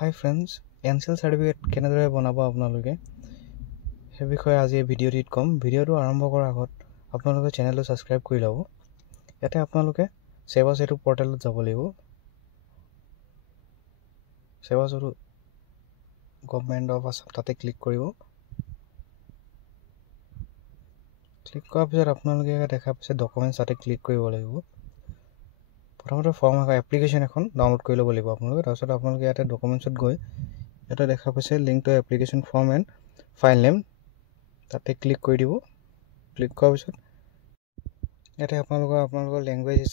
হাই friends, NCL certificate কেনেদৰে বনাব আপোনালোকে সেই বিষয়ে আজি এই ভিডিঅ'টিত ক'ম। ভিডিঅ'টো আৰম্ভ কৰাৰ আগত আপোনালোকে চেনেলটো ছাবস্ক্ৰাইব কৰি ল'ব। ইয়াতে আপোনালোকে সেৱা সেতু পৰ্টেলত যাব লাগিব। সেৱা সেতু গভৰ্ণমেণ্ট অফ আছাম তাতে ক্লিক কৰিব। ক্লিক কৰাৰ পিছত আপোনালোকে দেখা পাইছে ডকুমেণ্টছ, তাতে ক্লিক কৰিব লাগিব। প্ৰথমতে ফৰ্ম এপ্লিকেশ্যন এখন ডাউনলোড কৰি ল'ব লাগিব আপোনালোকে। তাৰপিছত আপোনালোকে ইয়াতে ডকুমেণ্টছত গৈ ইয়াতে দেখা পাইছে link to application form and file name, তাতে ক্লিক কৰি দিব। ক্লিক কৰাৰ পিছত ইয়াতে আপোনালোকৰ লেংগুৱেজ,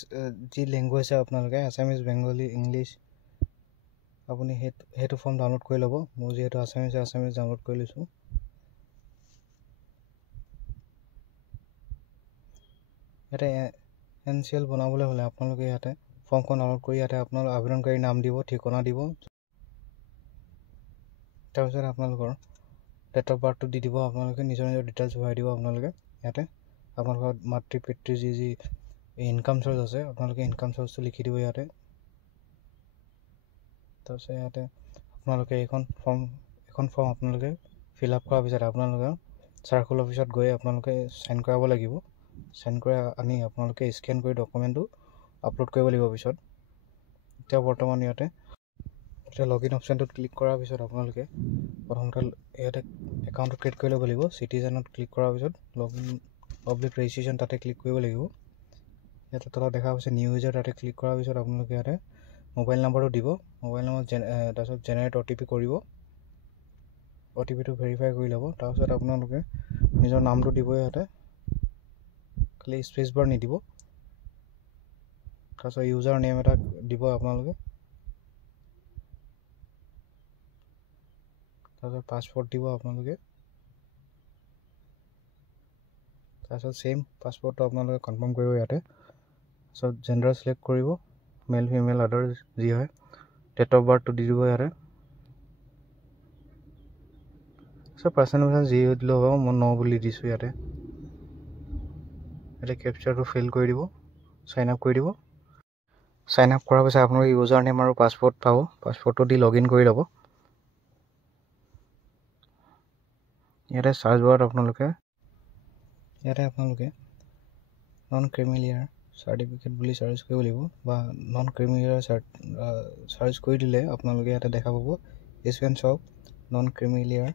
যি লেংগুৱেজ আছে আপোনালোকে আছামিজ, বেংগলী, ইংলিছ, আপুনি সেইটো ফৰ্ম ডাউনলোড কৰি ল'ব। মোৰ যিহেতু আছামিজ ডাউনলোড কৰি লৈছোঁ। ইয়াতে এনচিএল বনাবলৈ হ'লে আপোনালোকে ইয়াতে ফৰ্মখন ডাউনলোড কৰি ইয়াতে আপোনালোকৰ আবেদনকাৰী নাম দিব, ঠিকনা দিব। তাৰপিছত আপোনালোকৰ ডেট অফ বাৰ্থটো দি দিব। আপোনালোকে নিজৰ ডিটেইলছ ভৰাই দিব। আপোনালোকে ইয়াতে আপোনালোকৰ মাতৃ পিতৃ যি ইনকাম চ'ৰ্চ আছে আপোনালোকে ইনকাম চ'ৰ্চটো লিখি দিব ইয়াতে। তাৰপিছত ইয়াতে আপোনালোকে এখন ফৰ্ম আপোনালোকে ফিল আপ কৰাৰ পিছত আপোনালোকে চাৰ্কুল অফিচত গৈ আপোনালোকে চাইন কৰাব লাগিব। চাইন কৰি আনি আপোনালোকে স্কেন কৰি ডকুমেণ্টটো আপলোড কৰিব লাগিব পিছত। এতিয়া বৰ্তমান ইয়াতে লগইন অপশ্যনটোত ক্লিক কৰাৰ পিছত আপোনালোকে প্ৰথমতে ইয়াতে একাউণ্টটো ক্ৰিয়েট কৰি ল'ব লাগিব। চিটিজেনত ক্লিক কৰাৰ পিছত লগইন ৰেজিষ্ট্ৰেশ্যন তাতে ক্লিক কৰিব লাগিব। ইয়াতে তলত দেখা পাইছে নিউ ইউজাৰ, তাতে ক্লিক কৰাৰ পিছত আপোনালোকে ইয়াতে মোবাইল নাম্বাৰটো দিব। মোবাইল নম্বৰ তাৰপিছত জেনেৰেট OTP কৰিব। OTPটো ভেৰিফাই কৰি ল'ব। তাৰপিছত আপোনালোকে নিজৰ নামটো দিব ইয়াতে, খালি স্পেচ বাৰ নিদিব। তাৰপিছত ইউজাৰ নেম এটা দিব আপোনালোকে। তাৰপিছত পাছপৰ্ট দিব আপোনালোকে। তাৰপিছত চেম পাছপৰ্টটো আপোনালোকে কনফাৰ্ম কৰিব ইয়াতে। তাৰপিছত জেণ্ডাৰ চিলেক্ট কৰিব, মেল ফিমেল আদাৰ যি হয়। ডেট অফ বাৰ্থটো দি দিব ইয়াতে। তাৰপিছত পাৰ্চেণ্ট যি দিলেও হ'ব, মই 9 বুলি দিছোঁ ইয়াতে। কেপচাৰটো ফিল কৰি দিব, চাইন আপ কৰি দিব। চাইন আপ কৰাৰ পিছত আপোনালোকে ইউজাৰ নেম আৰু পাছপৰ্ট পাব। পাছপৰ্টটো দি লগ ইন কৰি ল'ব। ইয়াতে চাৰ্চ বাৰত আপোনালোকে নন ক্ৰিমিলিয়াৰ চাৰ্টিফিকেট বুলি চাৰ্চ কৰিব লাগিব, বা নন ক্ৰিমিলিয়াৰ চাৰ্চ কৰি দিলে আপোনালোকে ইয়াতে দেখা পাব ইছুৱেঞ্চ অফ নন ক্ৰিমিলিয়াৰ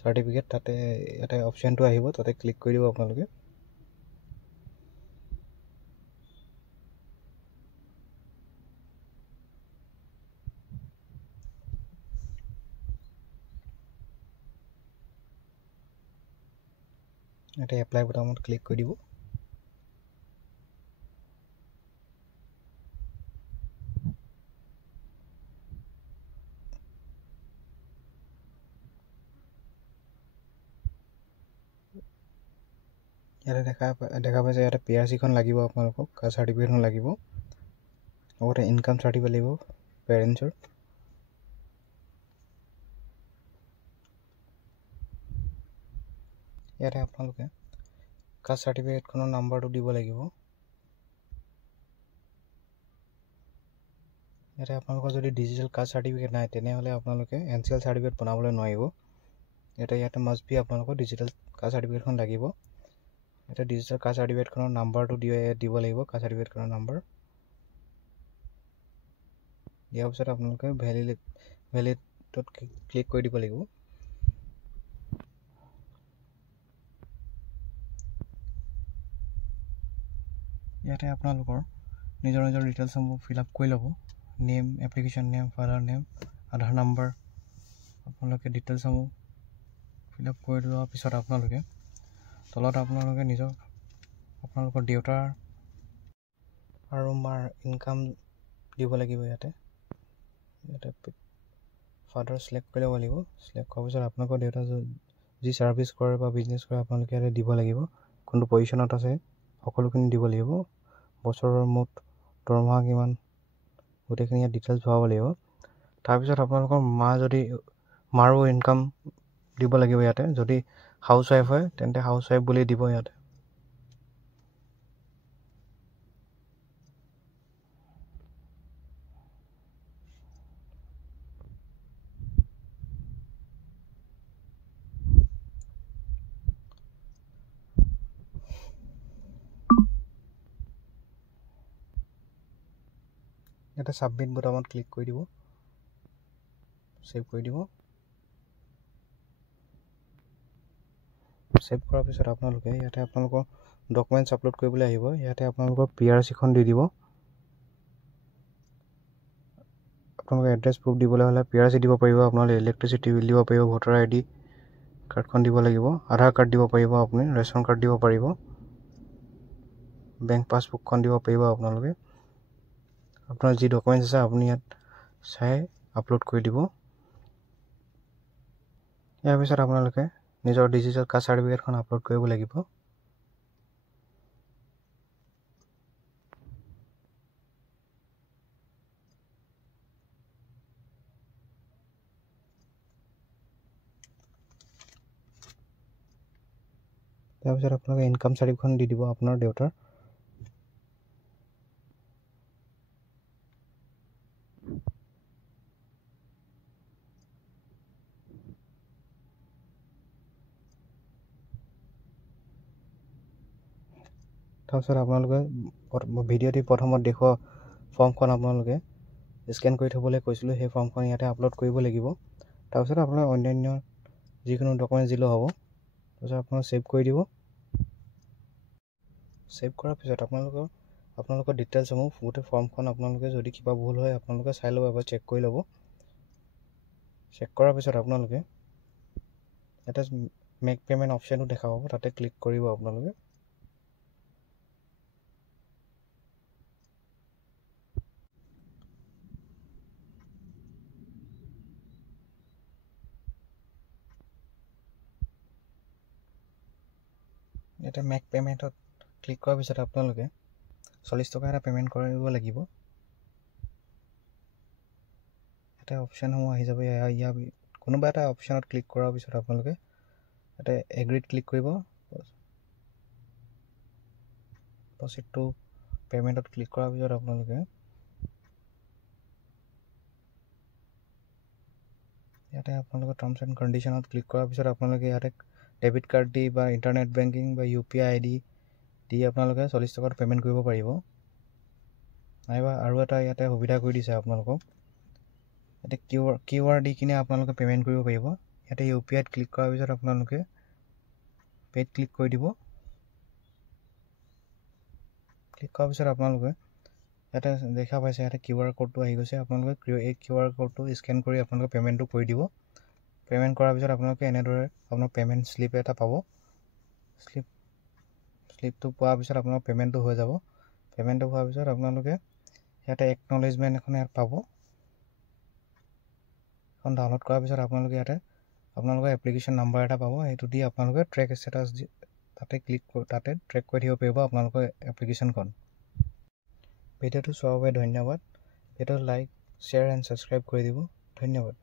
চাৰ্টিফিকেট। ইয়াতে অপশ্যনটো আহিব, তাতে ক্লিক কৰি দিব আপোনালোকে। ইয়াতে এপ্লাই বুটামত ক্লিক কৰি দিব। ইয়াতে দেখা পাইছে ইয়াতে PRC-খন লাগিব আপোনালোকক, কাষ্ট চাৰ্টিফিকেটখন লাগিব, লগতে ইনকাম চাৰ্টিফিকেট লাগিব পেৰেণ্টছৰ। ইয়াতে আপোনালোকে কাষ্ট চাৰ্টিফিকেটখনৰ নাম্বাৰটো দিব লাগিব। ইয়াতে আপোনালোকৰ যদি ডিজিটেল কাষ্ট চাৰ্টিফিকেট নাই, তেনেহ'লে আপোনালোকে এনচিএল চাৰ্টিফিকেট বনাবলৈ নোৱাৰিব। ইয়াতে মাষ্ট বি আপোনালোকৰ ডিজিটেল কাষ্ট চাৰ্টিফিকেটখন লাগিব। ইয়াতে ডিজিটেল কাষ্ট চাৰ্টিফিকেটখনৰ নাম্বাৰটো দিব লাগিব। কাষ্ট চাৰ্টিফিকেটখনৰ নাম্বাৰ দিয়াৰ পিছত আপোনালোকে ভেলিডত ক্লিক কৰি দিব লাগিব। ইয়াতে আপোনালোকৰ নিজৰ ডিটেইলছসমূহ ফিল আপ কৰি ল'ব। Name, application name, father name, Aadhaar number, আপোনালোকে ডিটেইলছসমূহ ফিল আপ কৰি লোৱাৰ পিছত আপোনালোকে তলত আপোনালোকে আপোনালোকৰ দেউতাৰ আৰু মাৰ ইনকাম দিব লাগিব। ইয়াতে ফাদাৰ চিলেক্ট কৰি ল'ব লাগিব। চিলেক্ট কৰাৰ পিছত আপোনালোকৰ দেউতা যি ছাৰ্ভিচ কৰে বা বিজনেছ কৰে আপোনালোকে ইয়াতে দিব লাগিব। কোনটো পজিশ্যনত আছে সকলোখিনি দিব লাগিব। বছৰৰ মুঠ দৰমহা কিমান, গোটেইখিনি ইয়াত ডিটেইলছ ভৰাব লাগিব। তাৰপিছত আপোনালোকৰ মাৰো ইনকাম দিব লাগিব ইয়াতে। যদি হাউচ ৱাইফ হয় তেন্তে হাউচ ৱাইফ বুলি দিব ইয়াতে। ইয়াতে সাবমিট বুটামত ক্লিক কৰি দিব সেভ কৰি দিব সেভ কৰাৰ পিছত আপোনালোকে ইয়াতে আপোনালোকৰ ডকুমেন্টছ আপলোড কৰিবলৈ আহিব ইয়াতে আপোনালোকৰ PRC খন দি দিব আপোনালোকে এড্ৰেছ প্ৰুফ দিবলৈ হ'লে PRC দিব পাৰিব আপোনালোকে ইলেক্ট্ৰিচিটি বিল দিব পাৰিব ভোটাৰ ID কাৰ্ডখন দিব লাগিব আধাৰ কাৰ্ড দিব পাৰিব আপুনি ৰেচন কাৰ্ড দিব পাৰিব বেংক পাছবুকখন দিব পাৰিব আপোনালোকে আপোনাৰ যি ডকুমেন্টছ আছে আপুনি ইয়াত চাই আপলোড কৰি দিব ইয়াৰ পিছত আপোনালোকে নিজৰ ডিজিটেল কাষ্ট সাৰ্টিফিকেটখন আপলোড কৰিব লাগিব তাৰ পিছত আপোনালোকে ইনকাম সাৰ্টিফিকেটখন দি দিব আপোনাৰ দেউতাৰ তাৰপিছত আপোনালোকে ভিডিঅ'টি প্ৰথমত দেখুৱা ফৰ্মখন আপোনালোকে স্কেন কৰি থবলৈ কৈছিলোঁ সেই ফৰ্মখন ইয়াতে আপলোড কৰিব লাগিব তাৰপিছত আপোনাৰ অন্যান্য যিকোনো ডকুমেন্টছ দিলেও হ'ব তাৰপিছত আপোনালোকে সেভ কৰি দিব সেভ কৰাৰ পিছত আপোনালোকৰ ডিটেইলছসমূহ গোটেই ফৰ্মখন আপোনালোকে যদি কিবা ভুল হয় আপোনালোকে চাই ল'ব এবাৰ চেক কৰি ল'ব চেক কৰাৰ পিছত আপোনালোকে ইয়াতে মেক পেমেণ্ট অপশ্যনটো দেখা পাব তাতে ক্লিক কৰিব আপোনালোকে ইয়াতে মেক পেমেণ্টত ক্লিক কৰাৰ পিছত আপোনালোকে 40 টকা এটা পেমেণ্ট কৰিব লাগিব এটা অপশ্যনসমূহ আহি যাব ইয়াৰ কোনোবা এটা অপশ্যনত ক্লিক কৰাৰ পিছত আপোনালোকে ইয়াতে এগ্ৰিড ক্লিক কৰিব প্ৰচিড টু পেমেণ্টত ক্লিক কৰাৰ পিছত আপোনালোকে ইয়াতে আপোনালোকৰ টাৰ্মছ এণ্ড কণ্ডিশ্যনত ক্লিক কৰাৰ পিছত আপোনালোকে ইয়াতে ডেবিট কাৰ্ড দি বা ইণ্টাৰনেট বেংকিং বা UPI ID দি আপোনালোকে 40 টকাত পেমেণ্ট কৰিব পাৰিব নাইবা আৰু এটা ইয়াতে সুবিধা কৰি দিছে আপোনালোকক ইয়াতে QR দি কিনে আপোনালোকে পেমেণ্ট কৰিব পাৰিব ইয়াতে UPI ক্লিক কৰাৰ পিছত আপোনালোকে পেড ক্লিক কৰি দিব ক্লিক কৰাৰ পিছত আপোনালোকে ইয়াতে দেখা পাইছে ইয়াতে QR কোডটো আহি গৈছে আপোনালোকে এই QR কোডটো স্কেন কৰি আপোনালোকে পেমেণ্টটো কৰি দিব পেমেণ্ট কৰাৰ পিছত আপোনালোকে এনেদৰে আপোনাৰ পেমেণ্ট স্লিপ এটা পাব স্লিপটো পোৱাৰ পিছত আপোনাৰ পেমেণ্টটো হৈ যাব পেমেণ্টটো হোৱাৰ পিছত আপোনালোকে ইয়াতে একনলেজমেণ্ট এখন ইয়াত পাব এখন ডাউনলোড কৰাৰ পিছত আপোনালোকে ইয়াতে আপোনালোকৰ এপ্লিকেশ্যন নাম্বাৰ এটা পাব সেইটো দি আপোনালোকে ট্ৰেক ষ্টেটাছ তাতে ট্ৰেক কৰি দিব পাৰিব আপোনালোকৰ এপ্লিকেশ্যনখন ভিডিঅ'টো চোৱাৰ বাবে ধন্যবাদ ভিডিঅ'টো লাইক শ্বেয়াৰ এণ্ড ছাবস্ক্ৰাইব কৰি দিব ধন্যবাদ